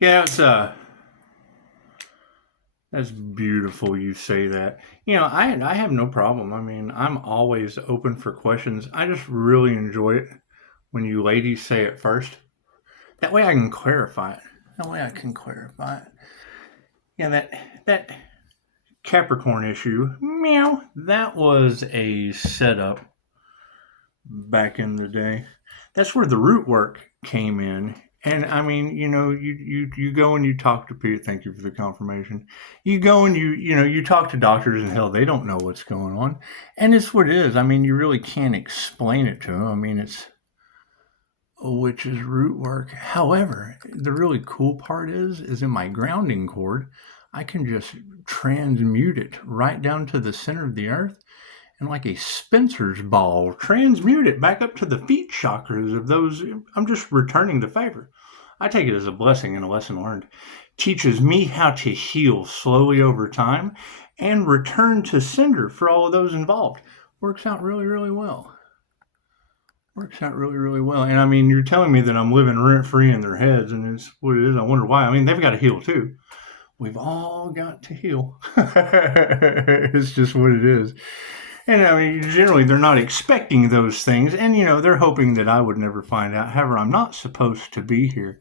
Yeah, that's beautiful you say that. I have no problem. I mean, I'm always open for questions. I just really enjoy it when you ladies say it first. That way I can clarify it. That way I can clarify it. Yeah, that Capricorn issue, meow, that was a setup back in the day. That's where the root work came in. And I mean, you go and you talk to people. Thank you for the confirmation. You go and you talk to doctors, and hell, they don't know what's going on, and it's what it is. I mean, you really can't explain it to them. I mean, it's a witch's root work. However, the really cool part is in my grounding cord, I can just transmute it right down to the center of the earth and like a Spencer's ball, transmute it back up to the feet chakras of those. I'm just returning the favor. I take it as a blessing and a lesson learned. Teaches me how to heal slowly over time and return to sender for all of those involved. Works out really, really well. Works out really, really well. And I mean, you're telling me that I'm living rent free in their heads, and it's what it is. I wonder why. I mean, they've got to heal too. We've all got to heal. It's just what it is. And I mean, generally, they're not expecting those things. And, they're hoping that I would never find out. However, I'm not supposed to be here.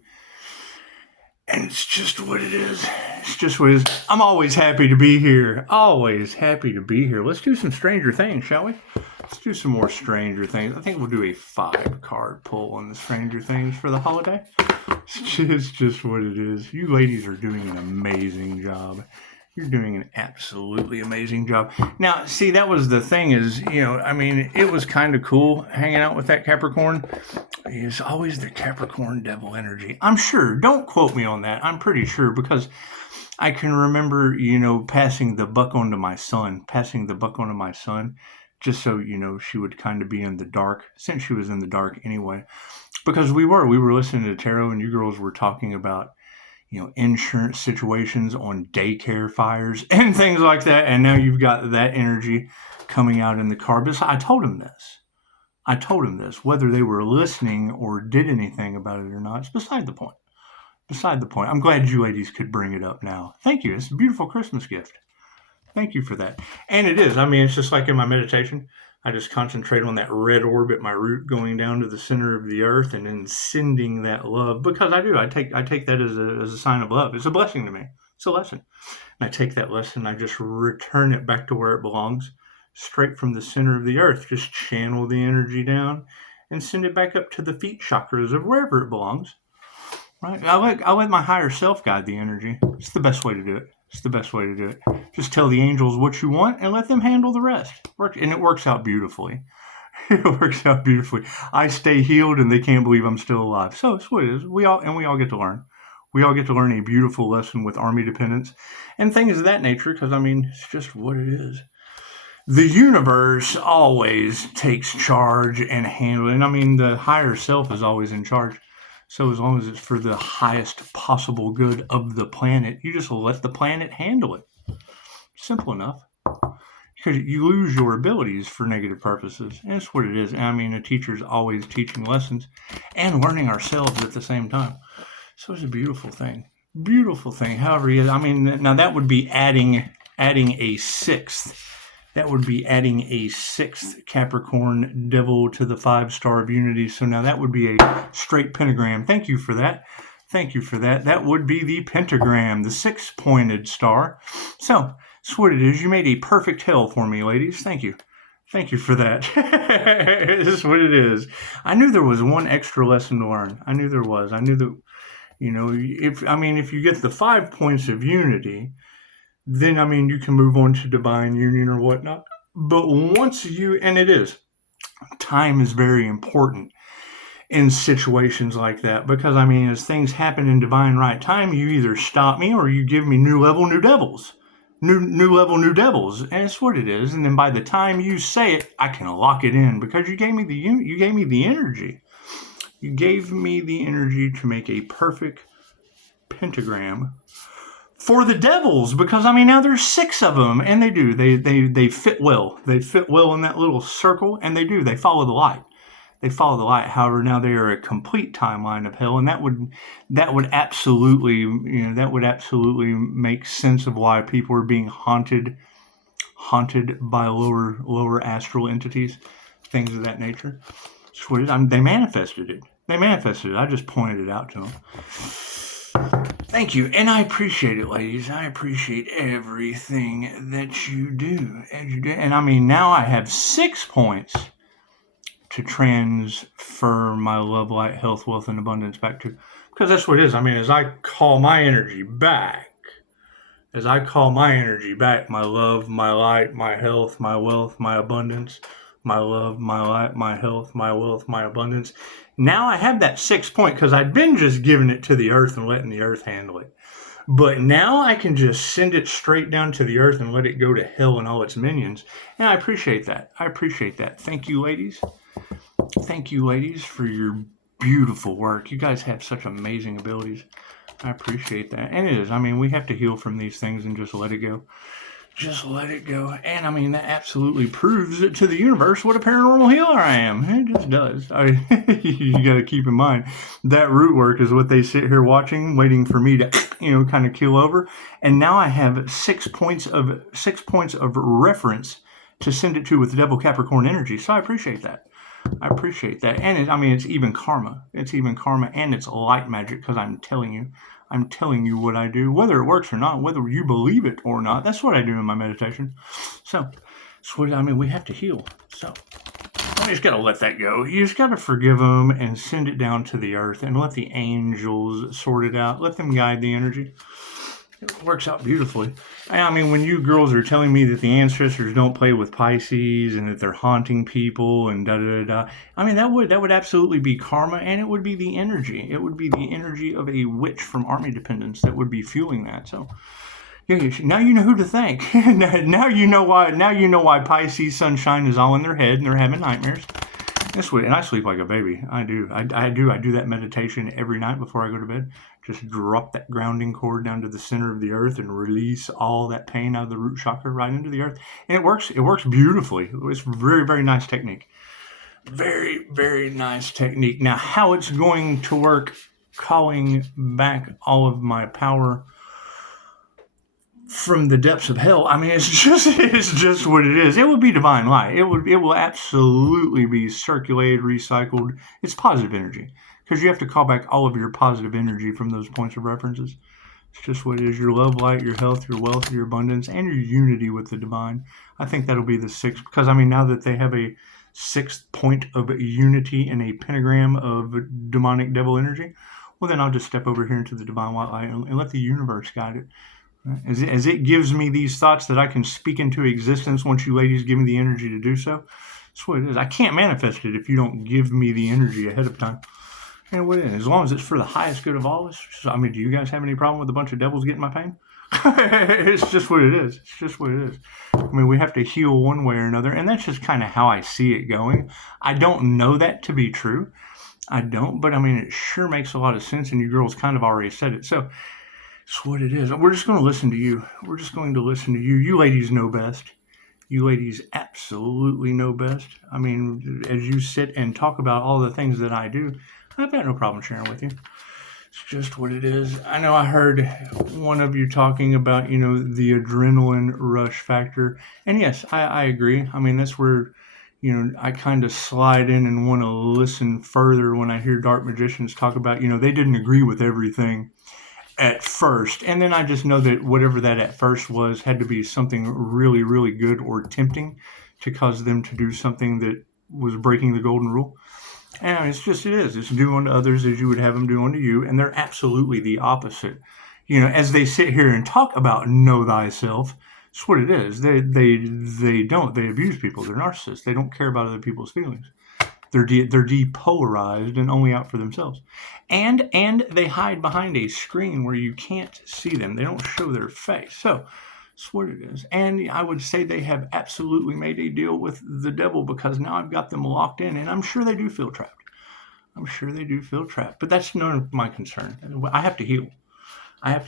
And it's just what it is. It's just what it is. I'm always happy to be here. Always happy to be here. Let's do some stranger things, shall we? Let's do some more stranger things. I think we'll do a 5-card pull on the stranger things for the holiday. It's just what it is. You ladies are doing an amazing job. You're doing an absolutely amazing job. Now, see, that was the thing is, I mean, it was kind of cool hanging out with that Capricorn. It's always the Capricorn devil energy. I'm sure. Don't quote me on that. I'm pretty sure because I can remember, passing the buck on to my son, just so, she would kind of be in the dark, since she was in the dark anyway. Because we were listening to tarot and you girls were talking about, insurance situations on daycare fires and things like that. And now you've got that energy coming out in the car. But I told him this. Whether they were listening or did anything about it or not, it's beside the point. Beside the point. I'm glad you ladies could bring it up now. Thank you. It's a beautiful Christmas gift. Thank you for that. And it is. I mean, it's just like in my meditation. I just concentrate on that red orb at my root going down to the center of the earth and then sending that love because I do. I take that as a sign of love. It's a blessing to me. It's a lesson. And I take that lesson, I just return it back to where it belongs, straight from the center of the earth. Just channel the energy down and send it back up to the feet chakras of wherever it belongs. Right? I let my higher self guide the energy. It's the best way to do it. It's the best way to do it. Just tell the angels what you want and let them handle the rest. And it works out beautifully. It works out beautifully. I stay healed and they can't believe I'm still alive. So it's what it is. We all get to learn. We all get to learn a beautiful lesson with army dependence and things of that nature because, I mean, it's just what it is. The universe always takes charge and handles it. I mean, the higher self is always in charge. So as long as it's for the highest possible good of the planet, you just let the planet handle it. Simple enough. Because you lose your abilities for negative purposes. And that's what it is. I mean, a teacher's always teaching lessons and learning ourselves at the same time. So it's a beautiful thing. Beautiful thing. However, I mean, now that would be adding a sixth. That would be adding a sixth Capricorn devil to the 5-star of unity. So now that would be a straight pentagram. Thank you for that. Thank you for that. That would be the pentagram, the 6-pointed star. So that's what it is. You made a perfect hell for me, ladies. Thank you. Thank you for that. This is what it is. I knew there was one extra lesson to learn. I knew there was. I knew that, if you get the 5 points of unity, then, I mean, you can move on to divine union or whatnot. But once and it is, time is very important in situations like that. Because, I mean, as things happen in divine right time, you either stop me or you give me new level, new devils. New level, new devils. And it's what it is. And then by the time you say it, I can lock it in because you gave me the energy. You gave me the energy to make a perfect pentagram for the devils, because I mean now there's 6 of them, and they fit well. They fit well in that little circle, and they follow the light. They follow the light. However, now they are a complete timeline of hell, and that would absolutely, that would absolutely make sense of why people are being haunted by lower astral entities, things of that nature. They manifested it. I just pointed it out to them. Thank you, and I appreciate it, ladies. I appreciate everything that you do, and I mean, now I have 6 points to transfer my love, light, health, wealth, and abundance back to, because that's what it is. I mean, as I call my energy back, my love, my light, my health, my wealth, my abundance, my love, my light, my health, my wealth, my abundance. Now I have that 6 point, because I'd been just giving it to the earth and letting the earth handle it. But now I can just send it straight down to the earth and let it go to hell and all its minions. And I appreciate that. Thank you, ladies. Thank you, ladies, for your beautiful work. You guys have such amazing abilities. I appreciate that. And it is. I mean, we have to heal from these things and just let it go. And I mean, that absolutely proves it to the universe what a paranormal healer I am. It just does. You got to keep in mind that root work is what they sit here watching, waiting for me to, kind of keel over. And now I have 6 points of reference to send it to with Devil Capricorn energy. So I appreciate that. And it's even karma. And it's light magic, because I'm telling you what I do, whether it works or not, whether you believe it or not. That's what I do in my meditation. So, we have to heal. So, you just got to let that go. You just got to forgive them and send it down to the earth and let the angels sort it out. Let them guide the energy. It works out beautifully. I mean, when you girls are telling me that the ancestors don't play with Pisces and that they're haunting people and da-da-da-da, I mean, that would absolutely be karma, and it would be the energy. It would be the energy of a witch from Army Dependents that would be fueling that. So, now you know who to thank. Now you know why Pisces sunshine is all in their head and they're having nightmares. And I sleep like a baby. I do. I do that meditation every night before I go to bed. Just drop that grounding cord down to the center of the earth and release all that pain out of the root chakra right into the earth. And it works beautifully. It's very, very nice technique. Very, very nice technique. Now, how it's going to work, calling back all of my power from the depths of hell, I mean, it's just what it is. It would be divine light. It will absolutely be circulated, recycled. It's positive energy, because you have to call back all of your positive energy from those points of references. It's just what it is. Your love, light, your health, your wealth, your abundance, and your unity with the divine. I think that'll be the 6th, because I mean, now that they have a 6th point of unity in a pentagram of demonic devil energy, well, then I'll just step over here into the divine white light and let the universe guide it. As it gives me these thoughts that I can speak into existence once you ladies give me the energy to do so. That's what it is. I can't manifest it if you don't give me the energy ahead of time. And what it is, as long as it's for the highest good of all of us. I mean, do you guys have any problem with a bunch of devils getting my pain? It's just what it is. I mean, we have to heal one way or another, and that's just kind of how I see it going. I don't know that to be true. I don't, but I mean, it sure makes a lot of sense, and you girls kind of already said it. So, it's what it is. We're just going to listen to you. You ladies know best. You ladies absolutely know best. I mean, as you sit and talk about all the things that I do, I've got no problem sharing with you. It's just what it is. I know I heard one of you talking about, the adrenaline rush factor. And yes, I agree. I mean, that's where, I kind of slide in and want to listen further when I hear dark magicians talk about, they didn't agree with everything at first, and then I just know that whatever that at first was had to be something really, really good or tempting to cause them to do something that was breaking the golden rule. And it is. It's do unto others as you would have them do unto you, and they're absolutely the opposite. As they sit here and talk about know thyself, it's what it is. They don't. They abuse people. They're narcissists. They don't care about other people's feelings. They're depolarized and only out for themselves. And they hide behind a screen where you can't see them. They don't show their face. So that's what it is. And I would say they have absolutely made a deal with the devil, because now I've got them locked in, and I'm sure they do feel trapped. But that's none of my concern. I have to heal. I have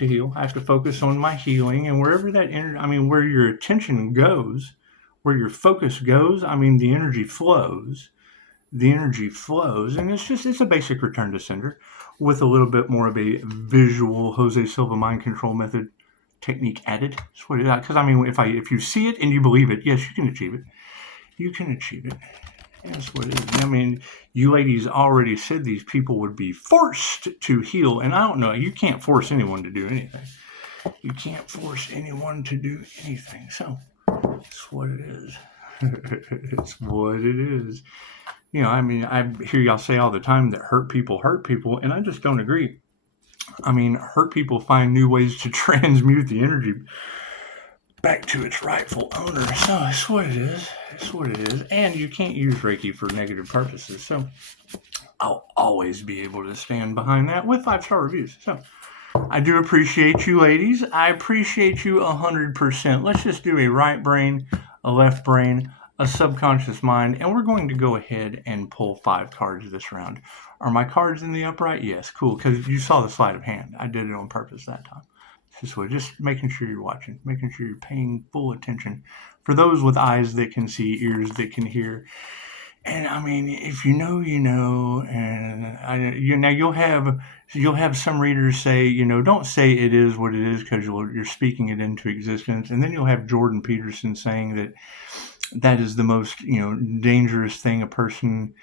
to focus on my healing, and wherever that energy, where your attention goes, where your focus goes, the energy flows. the energy flows, and it's a basic return to sender with a little bit more of a visual Jose Silva mind control method technique added. That's what it is. Because I mean, if you see it and you believe it, yes, you can achieve it. You can achieve it. That's what it is. I mean, you ladies already said these people would be forced to heal, and I don't know. You can't force anyone to do anything. You can't force anyone to do anything. So that's what it is. It's what it is. You know, I mean, I hear y'all say all the time that hurt people, and I just don't agree. I mean, hurt people find new ways to transmute the energy back to its rightful owner. So that's what it is. It's what it is. And you can't use Reiki for negative purposes. So I'll always be able to stand behind that with 5-star reviews. So I do appreciate you, ladies. I appreciate you 100%. Let's just do a right brain, a left brain, a subconscious mind, and we're going to go ahead and pull 5 cards this round. Are my cards in the upright? Yes, cool, because you saw the sleight of hand. I did it on purpose that time. Just making sure you're watching, making sure you're paying full attention. For those with eyes that can see, ears that can hear. And I mean, if you know, you know. And you'll have some readers say, you know, don't say it is what it is because you're speaking it into existence. And then you'll have Jordan Peterson saying that is the most, you know, dangerous thing a person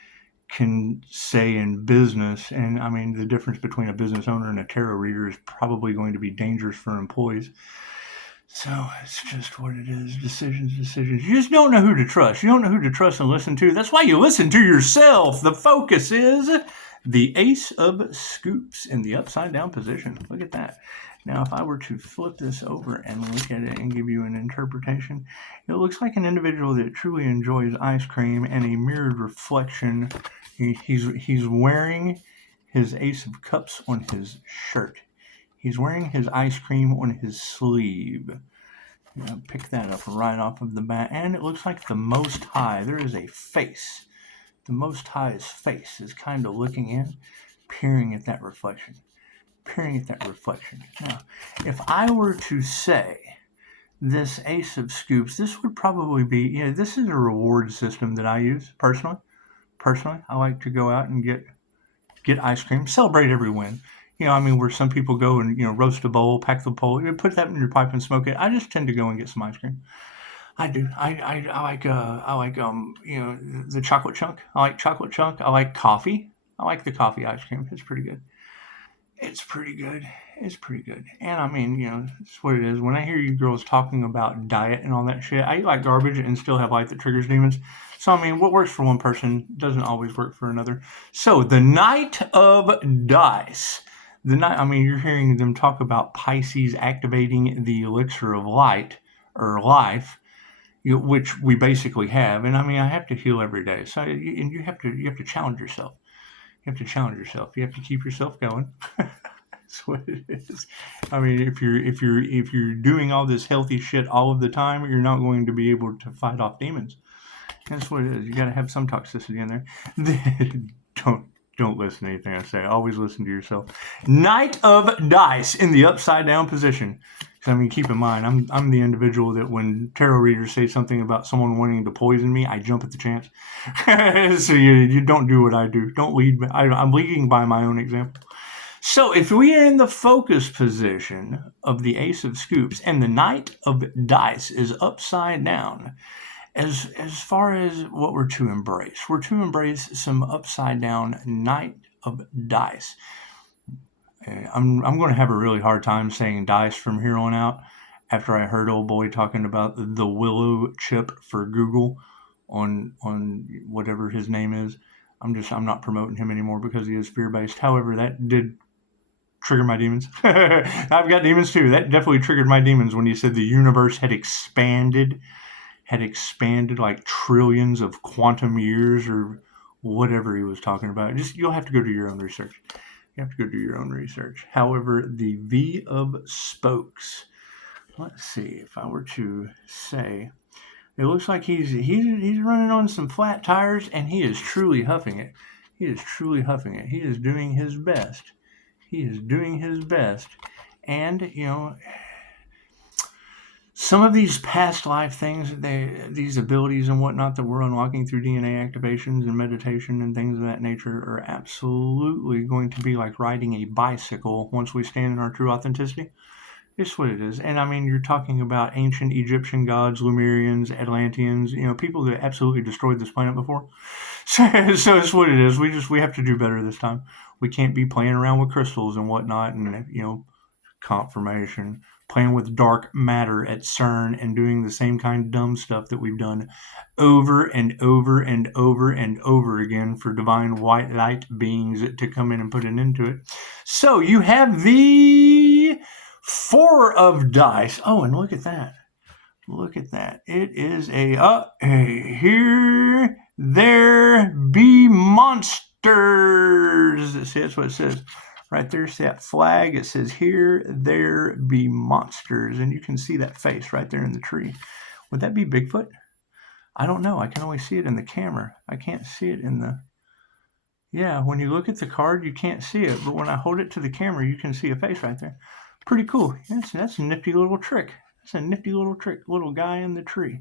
can say in business. And I mean, the difference between a business owner and a tarot reader is probably going to be dangerous for employees. So it's just what it is. Decisions. You just don't know who to trust. You don't know who to trust and listen to. That's why you listen to yourself. The focus is the Ace of Scoops in the upside down position. Look at that. Now, if I were to flip this over and look at it and give you an interpretation, it looks like an individual that truly enjoys ice cream and a mirrored reflection. He's wearing his Ace of Cups on his shirt. He's wearing his ice cream on his sleeve. Pick that up right off of the bat. And it looks like the Most High. There is a face. The Most High's face is kind of looking in, peering at that reflection. Now, if I were to say this Ace of Scoops, this would probably be, this is a reward system that I use personally. I like to go out and get ice cream, celebrate every win. I mean, where some people go and, roast a bowl, pack the bowl, put that in your pipe and smoke it. I just tend to go and get some ice cream. I do. I like the chocolate chunk. I like chocolate chunk. I like coffee. I like the coffee ice cream. It's pretty good. And I mean, it's what it is. When I hear you girls talking about diet and all that shit, I eat like garbage and still have light that triggers demons. So, I mean, what works for one person doesn't always work for another. So, the Knight of Dice. You're hearing them talk about Pisces activating the elixir of light or life, which we basically have. And I mean, I have to heal every day. So, and you have to challenge yourself. You have to keep yourself going. That's what it is. I mean, if you're doing all this healthy shit all of the time, you're not going to be able to fight off demons. That's what it is. You got to have some toxicity in there. Don't listen to anything I say. Always listen to yourself. Knight of Dice in the upside down position. I mean, keep in mind, I'm the individual that when tarot readers say something about someone wanting to poison me, I jump at the chance. So you don't do what I do. Don't lead me. I'm leading by my own example. So if we are in the focus position of the Ace of Scoops and the Knight of Dice is upside down, as far as what we're to embrace some upside down Knight of Dice. I'm going to have a really hard time saying dice from here on out after I heard old boy talking about the willow chip for Google on whatever his name is. I'm not promoting him anymore because he is fear-based. However, that did trigger my demons. I've got demons too. That definitely triggered my demons when he said the universe had expanded like trillions of quantum years or whatever he was talking about. You'll have to go do your own research. However, the V of Spokes. Let's see if I were to say, it looks like he's running on some flat tires, and he is truly huffing it. He is doing his best. And some of these past life things, these abilities and whatnot that we're unlocking through DNA activations and meditation and things of that nature are absolutely going to be like riding a bicycle once we stand in our true authenticity. It's what it is. And I mean, you're talking about ancient Egyptian gods, Lemurians, Atlanteans, people that absolutely destroyed this planet before. So it's what it is. We have to do better this time. We can't be playing around with crystals and whatnot and, confirmation, playing with dark matter at CERN and doing the same kind of dumb stuff that we've done over and over and over and over again for divine white light beings to come in and put an end to it. So you have the 4 of dice. Oh, and look at that. Look at that. It is a here there be monsters. See, that's what it says. Right there, see that flag? It says, here there be monsters. And you can see that face right there in the tree. Would that be Bigfoot? I don't know. I can only see it in the camera. I can't see it in the... Yeah, when you look at the card, you can't see it. But when I hold it to the camera, you can see a face right there. Pretty cool. That's a nifty little trick. That's a nifty little trick. Little guy in the tree.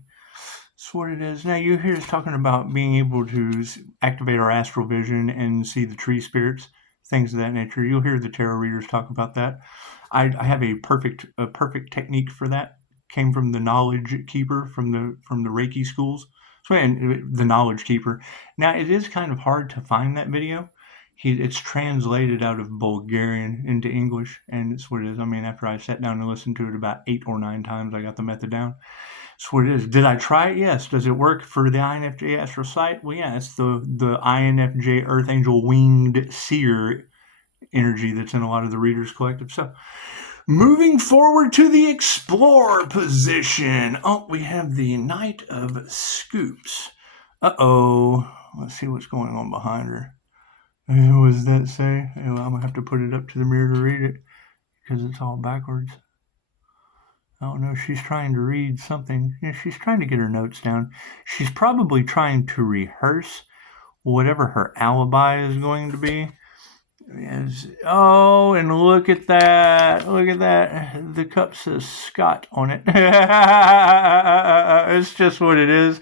That's what it is. Now, you hear us talking about being able to activate our astral vision and see the tree spirits, things of that nature. You'll hear the tarot readers talk about that. I have a perfect technique for that. Came from the Knowledge Keeper from the Reiki schools. So, and the Knowledge Keeper. Now, it is kind of hard to find that video. It's translated out of Bulgarian into English, and it's what it is. I mean, after I sat down and listened to it about 8 or 9 times, I got the method down. That's what it is. Did I try it? Yes. Does it work for the INFJ astral sight? Well, yeah, it's the INFJ Earth Angel Winged Seer energy that's in a lot of the Readers Collective. So, moving forward to the Explorer position. Oh, we have the Knight of Scoops. Uh-oh. Let's see what's going on behind her. What does that say? I'm going to have to put it up to the mirror to read it because it's all backwards. I don't know. She's trying to read something. She's trying to get her notes down. She's probably trying to rehearse whatever her alibi is going to be. Oh, and look at that. Look at that. The cup says Scott on it. It's just what it is.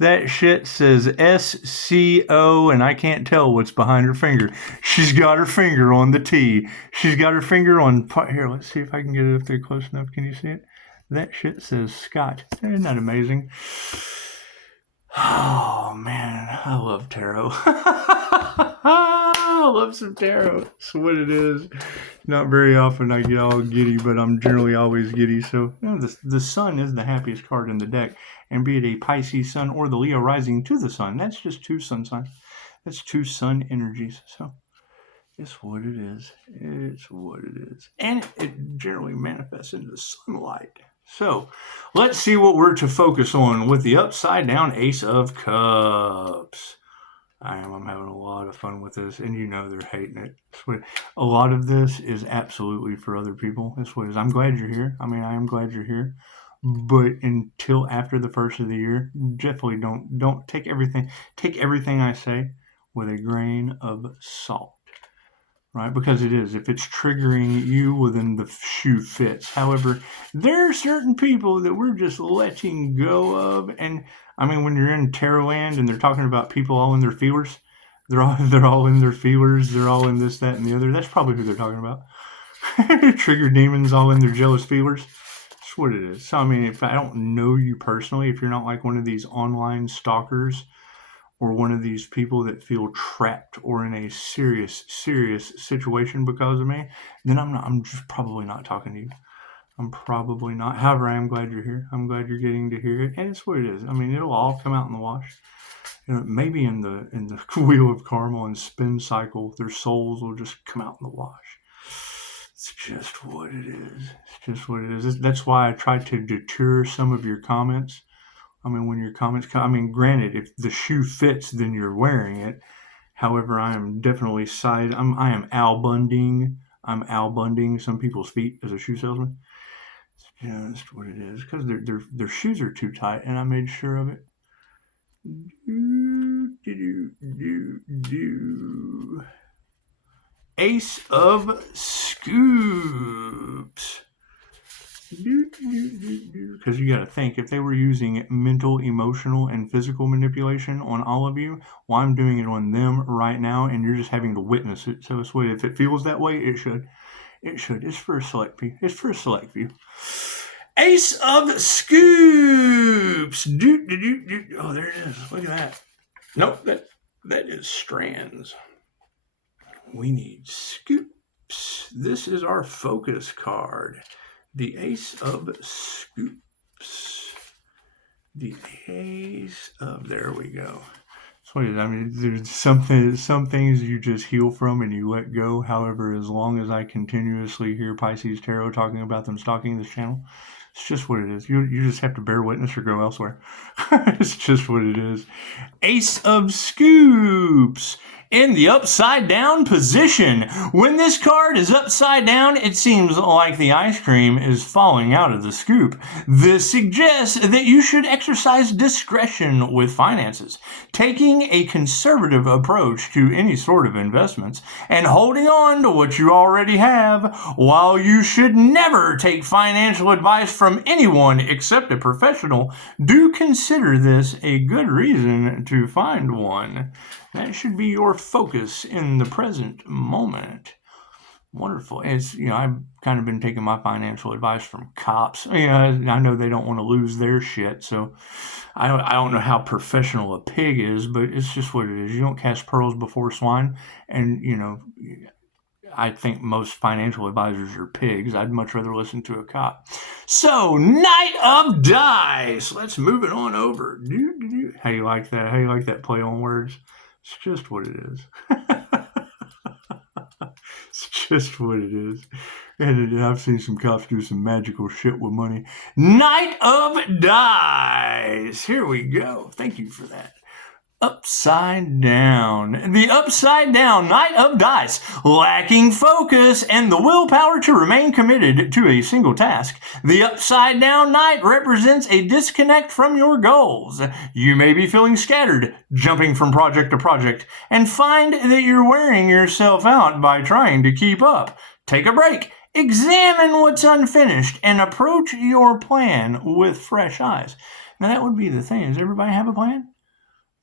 That shit says SCO, and I can't tell what's behind her finger. She's got her finger on the T. She's got her finger on... Here, let's see if I can get it up there close enough. Can you see it? That shit says Scott. Isn't that amazing? Oh, man. I love tarot. I love some tarot. That's what it is. Not very often I get all giddy, but I'm generally always giddy. So, the sun is the happiest card in the deck. And be it a Pisces sun or the Leo rising to the sun, that's just 2 sun signs. That's 2 sun energies. So, it's what it is. It's what it is. And it generally manifests into the sunlight. So, let's see what we're to focus on with the upside down Ace of Cups. I'm having a lot of fun with this, and they're hating it. A lot of this is absolutely for other people. This way, I'm glad you're here. I mean, I am glad you're here. But until after the first of the year, definitely don't take everything I say with a grain of salt. Right? Because it is. If it's triggering you, well, then the shoe fits. However, there are certain people that we're just letting go of. And, I mean, when you're in tarot land and they're talking about people all in their feelers, they're all in their feelers, they're all in this, that, and the other. That's probably who they're talking about. Trigger demons all in their jealous feelers. That's what it is. So, I mean, if I don't know you personally, if you're not like one of these online stalkers, or one of these people that feel trapped or in a serious situation because of me, then I'm just probably not talking to you. I'm probably not. However, I am glad you're here. I'm glad you're getting to hear it. And it's what it is. I mean, it'll all come out in the wash. Maybe in the wheel of karma and spin cycle, their souls will just come out in the wash. It's just what it is. It's just what it is. That's why I try to deter some of your comments. I mean, when your comments come, I mean, granted, if the shoe fits, then you're wearing it. However, I am definitely I am Al Bunding. I'm Al Bunding some people's feet as a shoe salesman. It's just what it is. Because their shoes are too tight, and I made sure of it. Ace of Scoops. because you got to think, if they were using mental, emotional, and physical manipulation on all of you, well, I'm doing it on them right now, and you're just having to witness it. So it's what, if it feels that way, it should. It should. It's for a select few. It's for a select few. Ace of Scoops. Oh, there it is. Look at that. Nope, that is strands. We need scoops. This is our focus card. The Ace of Scoops. The Ace of, there we go. So I mean, there's some things you just heal from and you let go. However, as long as I continuously hear Pisces Tarot talking about them stalking this channel, it's just what it is. You just have to bear witness or go elsewhere. It's just what it is. Ace of Scoops in the upside down position. When this card is upside down, it seems like the ice cream is falling out of the scoop. This suggests that you should exercise discretion with finances, taking a conservative approach to any sort of investments and holding on to what you already have. While you should never take financial advice from anyone except a professional, do consider this a good reason to find one. That should be your focus in the present moment. Wonderful. It's, I've kind of been taking my financial advice from cops. I know they don't want to lose their shit, so I don't know how professional a pig is, but it's just what it is. You don't cast pearls before swine, and, I think most financial advisors are pigs. I'd much rather listen to a cop. So, Knight of Dice. Let's move it on over. How you like that? How you like that play on words? It's just what it is. It's just what it is. And I've seen some cops do some magical shit with money. Knight of Dice. Here we go. Thank you for that. Upside down. The upside down Knight of Dice, lacking focus and the willpower to remain committed to a single task. The upside down Knight represents a disconnect from your goals. You may be feeling scattered, jumping from project to project, and find that you're wearing yourself out by trying to keep up. Take a break. Examine what's unfinished and approach your plan with fresh eyes. Now that would be the thing. Does everybody have a plan?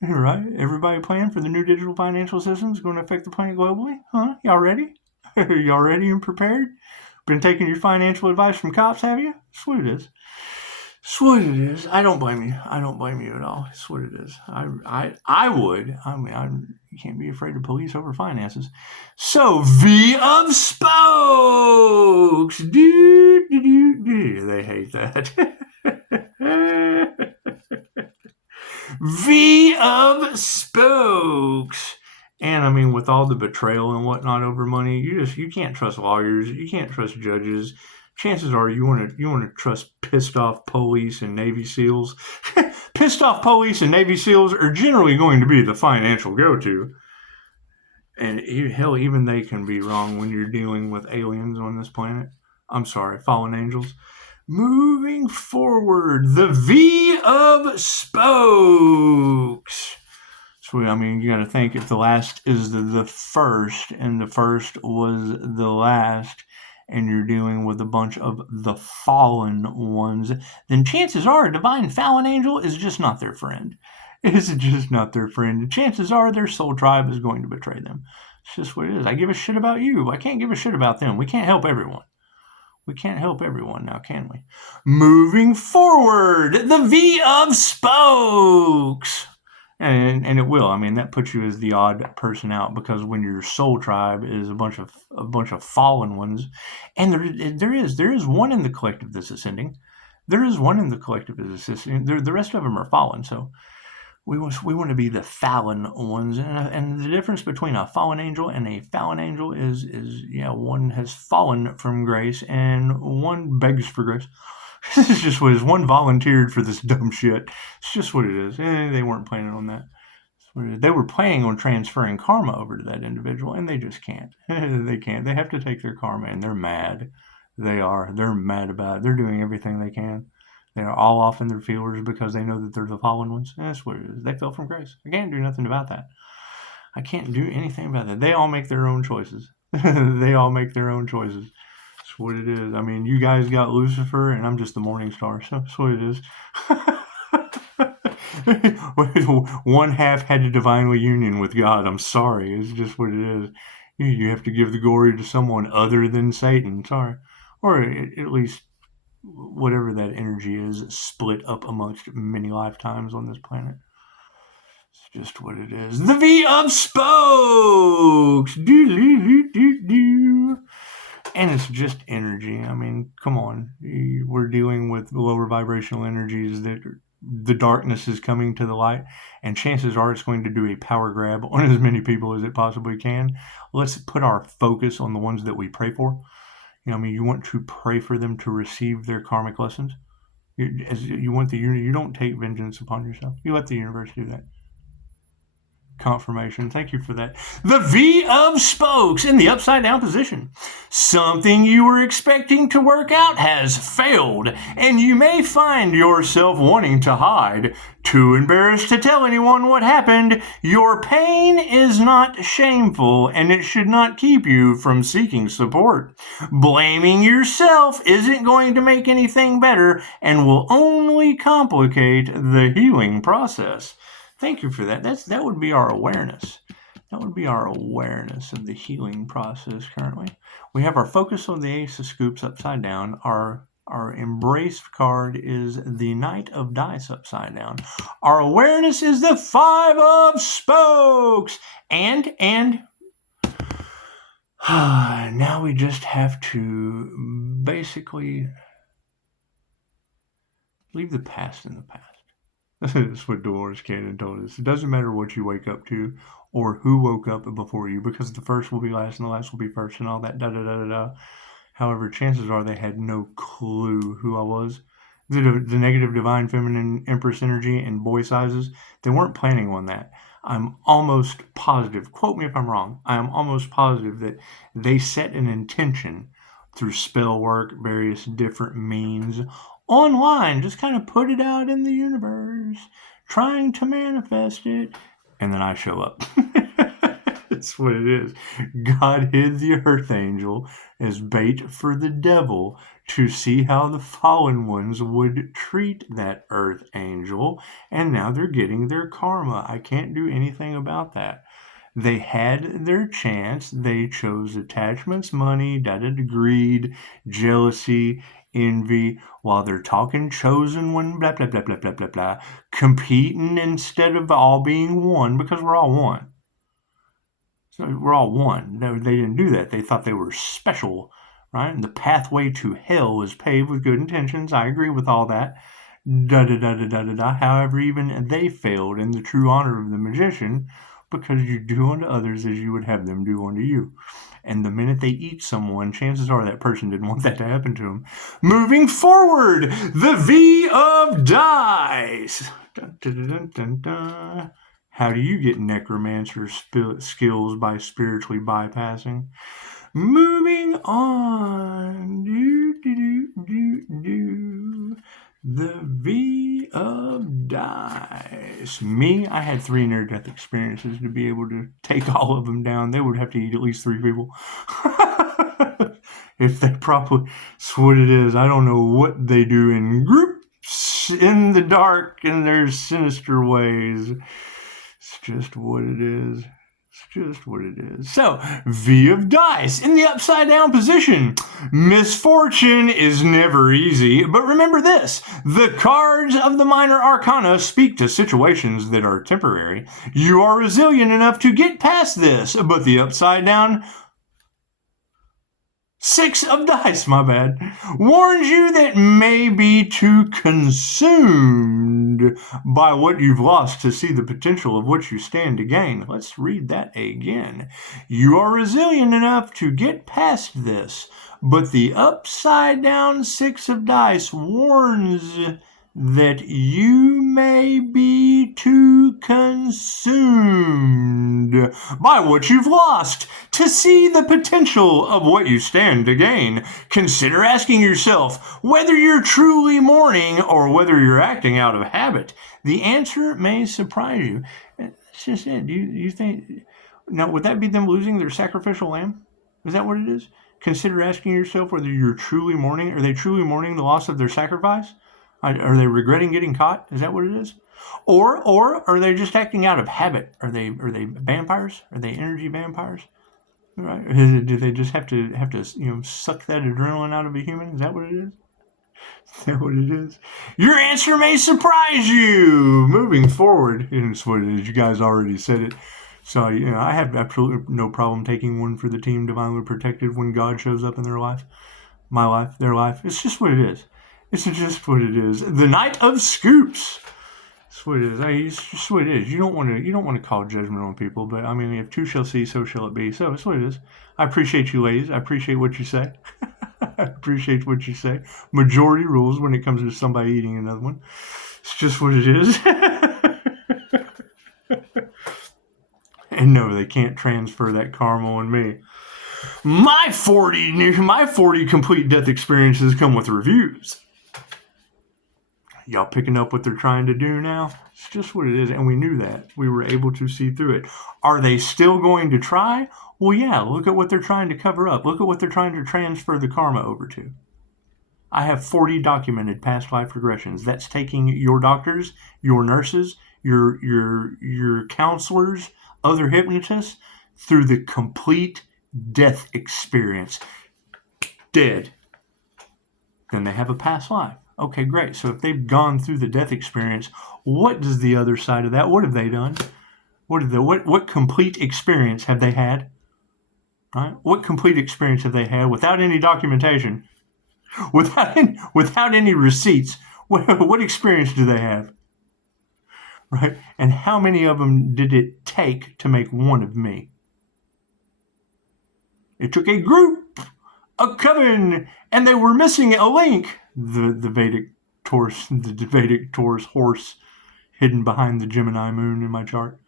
Right? Everybody plan for the new digital financial system is going to affect the planet globally? Huh? Y'all ready? Y'all ready and prepared? Been taking your financial advice from cops, have you? That's what it is. That's what it is. I don't blame you. I don't blame you at all. It's what it is. I would. I mean, you can't be afraid of police over finances. So, V of Spokes. They hate that. V of Spokes. And I mean, with all the betrayal and whatnot over money, you can't trust lawyers, you can't trust judges. Chances are you want to trust pissed off police and Navy SEALs. Pissed off police and Navy SEALs are generally going to be the financial go-to. And hell, even they can be wrong when you're dealing with aliens on this planet. I'm sorry, fallen angels. Moving forward, the V of Spokes. So, I mean, you got to think, if the last is the first, and the first was the last, and you're dealing with a bunch of the fallen ones, then chances are a divine fallen angel is just not their friend. It's just not their friend. Chances are their soul tribe is going to betray them. It's just what it is. I give a shit about you. I can't give a shit about them. We can't help everyone. We can't help everyone now, can we? Moving forward, the V of Spokes. And it will. I mean, that puts you as the odd person out, because when your soul tribe is a bunch of fallen ones, and there is one in the collective that's ascending. There is one in the collective that's ascending. The rest of them are fallen. So we want to be the fallen ones, and the difference between a fallen angel and a fallen angel is one has fallen from grace and one begs for grace. This is just what it is. One volunteered for this dumb shit. It's just what it is. They weren't planning on that. They were planning on transferring karma over to that individual, and they just can't. They can't. They have to take their karma, and they're mad. They're mad about it. They're doing everything they can. They're all off in their feelers because they know that they're the fallen ones. That's what it is. They fell from grace. I can't do nothing about that. I can't do anything about that. They all make their own choices. They all make their own choices. That's what it is. I mean, you guys got Lucifer, and I'm just the morning star, so that's what it is. One half had a divinely union with God. I'm sorry. It's just what it is. You have to give the glory to someone other than Satan. Sorry. Or at least whatever that energy is, split up amongst many lifetimes on this planet. It's just what it is. The V of Spokes! And it's just energy. I mean, come on. We're dealing with lower vibrational energies that the darkness is coming to the light, and chances are it's going to do a power grab on as many people as it possibly can. Let's put our focus on the ones that we pray for. I mean, you want to pray for them to receive their karmic lessons. You want you don't take vengeance upon yourself. You let the universe do that. Confirmation. Thank you for that. The V of Spokes in the upside down position. Something you were expecting to work out has failed, and you may find yourself wanting to hide. Too embarrassed to tell anyone what happened. Your pain is not shameful, and it should not keep you from seeking support. Blaming yourself isn't going to make anything better and will only complicate the healing process. Thank you for that. That would be our awareness. That would be our awareness of the healing process currently. We have our focus on the Ace of Scoops upside down. Our embrace card is the Knight of Dice upside down. Our awareness is the Five of Spokes. And now we just have to basically leave the past in the past. That's what Dolores Cannon told us. It doesn't matter what you wake up to or who woke up before you, because the first will be last and the last will be first and all that da-da-da-da-da. However, chances are they had no clue who I was. The negative divine feminine empress energy and boy sizes, they weren't planning on that. I'm almost positive, quote me if I'm wrong, I am almost positive that they set an intention through spell work, various different means, online, just kind of put it out in the universe, trying to manifest it, and then I show up. That's what it is. God hid the earth angel as bait for the devil to see how the fallen ones would treat that earth angel, and now they're getting their karma. I can't do anything about that. They had their chance. They chose attachments, money, greed, jealousy, envy, while they're talking chosen one, blah, blah, blah, blah, blah, blah, blah, competing instead of all being one, because we're all one. So we're all one. No, they didn't do that. They thought they were special, right? And the pathway to hell is paved with good intentions. I agree with all that. However, even they failed in the true honor of the magician, because you do unto others as you would have them do unto you. And the minute they eat someone, chances are that person didn't want that to happen to them. Moving forward, the V of Dice. Dun, dun, dun, dun, dun. How do you get necromancer skills? By spiritually bypassing. Moving on. The V of Dice. Me, I had 3 near-death experiences to be able to take all of them down. They would have to eat at least 3 people. If they probably, that's what it is. I don't know what they do in groups in the dark in their sinister ways. It's just what it is. It's just what it is. So, V of Dice in the upside down position. Misfortune is never easy, but remember this. The cards of the minor arcana speak to situations that are temporary. You are resilient enough to get past this, but the upside down 6 of Dice, my bad, warns you that may be too consumed by what you've lost to see the potential of what you stand to gain. Let's read that again. You are resilient enough to get past this, but the upside down 6 of Dice warns that you may be too consumed by what you've lost to see the potential of what you stand to gain. Consider asking yourself whether you're truly mourning or whether you're acting out of habit. The answer may surprise you. That's just it. Do you think... Now, would that be them losing their sacrificial lamb? Is that what it is? consider asking yourself whether you're truly mourning. Are they truly mourning the loss of their sacrifice? Are they regretting getting caught? Is that what it is? Or are they just acting out of habit? Are they vampires? Are they energy vampires? Right? Do they just have to suck that adrenaline out of a human? Is that what it is? Is that what it is? Your answer may surprise you. Moving forward, it's what it is. You guys already said it. So, I have absolutely no problem taking one for the team, divinely protected, when God shows up in their life. My life, their life. It's just what it is. It's just what it is. The Night of Scoops. That's what it is. It's just what it is. You don't want to call judgment on people, but I mean, if two shall see, so shall it be. So it's what it is. I appreciate you, ladies. I appreciate what you say. I appreciate what you say. Majority rules when it comes to somebody eating another one. It's just what it is. And no, they can't transfer that karma on me. My 40 complete death experiences come with reviews. Y'all picking up what they're trying to do now? It's just what it is, and we knew that. We were able to see through it. Are they still going to try? Well, yeah, look at what they're trying to cover up. Look at what they're trying to transfer the karma over to. I have 40 documented past life regressions. That's taking your doctors, your nurses, your counselors, other hypnotists through the complete death experience. Dead. Then they have a past life. Okay, great. So if they've gone through the death experience, what does the other side of that? What have they done? What complete experience have they had? Right? What complete experience have they had without any documentation, without any receipts? What experience do they have? Right? And how many of them did it take to make one of me? It took a group, a coven, and they were missing a link. The Vedic Taurus horse hidden behind the Gemini moon in my chart.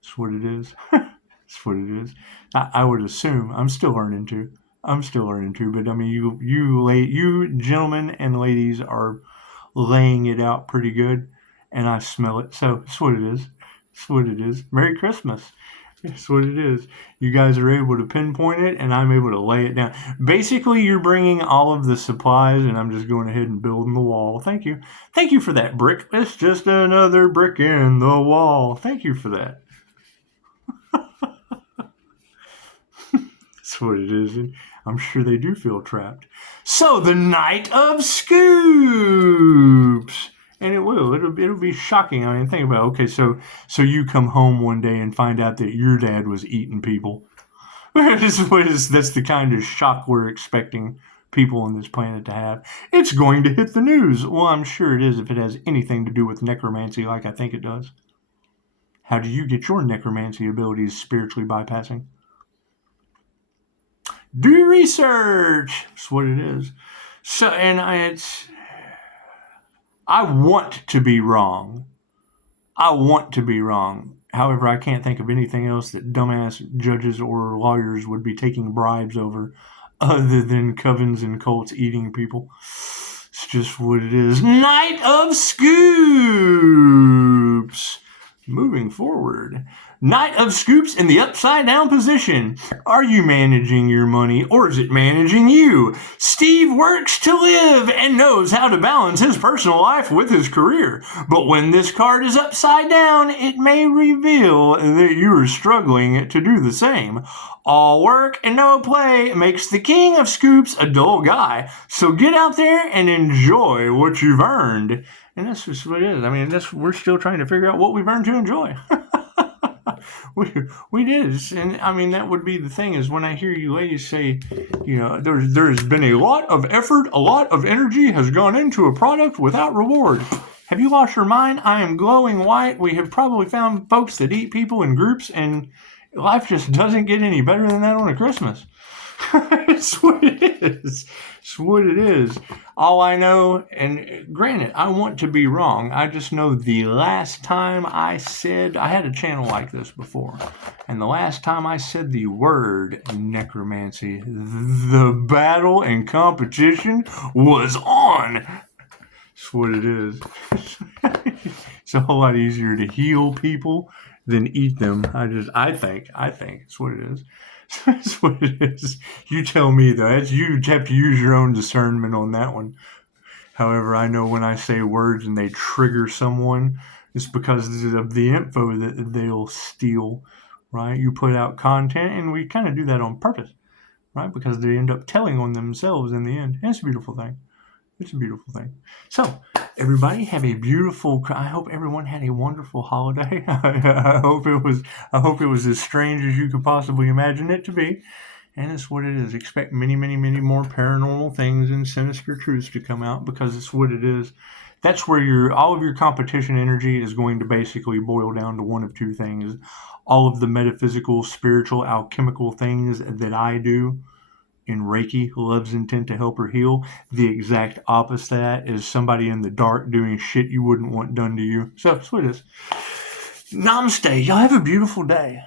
That's what it is. That's what it is. I would assume. I'm still learning too. But I mean, you gentlemen and ladies are laying it out pretty good, and I smell it. So it's what it is. It's what it is. Merry Christmas. It's what it is. You guys are able to pinpoint it, and I'm able to lay it down. Basically, you're bringing all of the supplies, and I'm just going ahead and building the wall. Thank you. Thank you for that brick. It's just another brick in the wall. Thank you for that. That's what it is. And I'm sure they do feel trapped. So, the Night of Scoops. And it'll be shocking. I mean, think about it. Okay, so you come home one day and find out that your dad was eating people. That's the kind of shock we're expecting people on this planet to have. It's going to hit the news. Well, I'm sure it is if it has anything to do with necromancy like I think it does. How do you get your necromancy abilities spiritually bypassing? Do your research. That's what it is. So, and I want to be wrong. However, I can't think of anything else that dumbass judges or lawyers would be taking bribes over other than covens and cults eating people. It's just what it is. Night of Scoops. Moving forward. Night of Scoops in the upside down position. Are you managing your money or is it managing you? Steve works to live and knows how to balance his personal life with his career. But when this card is upside down, it may reveal that you are struggling to do the same. All work and no play makes the king of scoops a dull guy. So get out there and enjoy what you've earned. And that's just what it is. I mean, we're still trying to figure out what we've earned to enjoy. We did. And I mean, that would be the thing is when I hear you ladies say, there's been a lot of effort, a lot of energy has gone into a product without reward. Have you lost your mind? I am glowing white. We have probably found folks that eat people in groups, and life just doesn't get any better than that on a Christmas. It's what it is. It's what it is. All I know, and granted, I want to be wrong. I just know the last time I had a channel like this before, and the last time I said the word necromancy, the battle and competition was on. That's what it is. It's a whole lot easier to heal people than eat them. I think it's what it is. That's what it is. You tell me, though. That's, you have to use your own discernment on that one. However, I know when I say words and they trigger someone, it's because of the info that they'll steal, right? You put out content, and we kind of do that on purpose, right? Because they end up telling on themselves in the end. And it's a beautiful thing. It's a beautiful thing. So, everybody, have a beautiful. I hope everyone had a wonderful holiday. I hope it was. I hope it was as strange as you could possibly imagine it to be. And it's what it is. Expect many, many, many more paranormal things and sinister truths to come out, because it's what it is. That's where all of your competition energy is going to basically boil down to one of two things. All of the metaphysical, spiritual, alchemical things that I do in Reiki, love's intent to help or heal. The exact opposite of that is somebody in the dark doing shit you wouldn't want done to you. So that's what it is. Namaste. Y'all have a beautiful day.